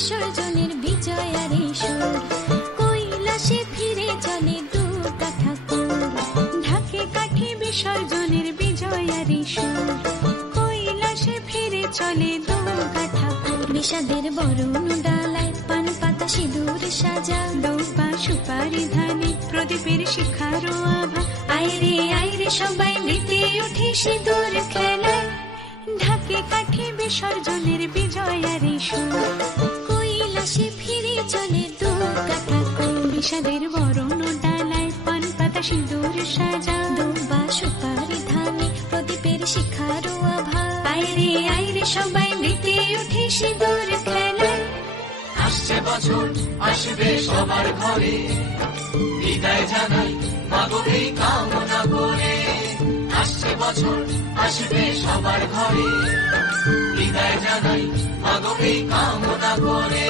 বিসর্জনের বিজয়ারে সুর, কৈলাসে ফিরে চলে দুর্গা ঠাকুর। ঢাকে কাঠি বিসর্জনের বিজয়ারে সুর, কৈলাসে ফিরে চলে দুর্গা ঠাকুর। বিষাদের বরণ ডালায় পান পাতা সিঁদুর সাজা, দৌপা সুপারি ধানে প্রদীপের শিখারো আভা। আইরে সবাই মেতে উঠে সিঁদুর খেলায়, ঢাকে কাঠি বিসর্জনের বিজয়ারে সুর, কৈলাসে ফিরে চলে দুর্গা ঠাকুর। বিষাদের বরণ ডালায় পান পাতা সিঁদুর সাজা, দৌপা সুপারি ধানে প্রদীপের শিখারো আভা। আইরে সবাই মেতে উঠে সিঁদুর খেলায়। আসছে বছর আসবে সবার ঘরে, বিদায় জানাই মাগো এই কামনা করে। আসছে বছর আসবে সবার ঘরে, বিদায় জানাই মাগো এই কামনা করে।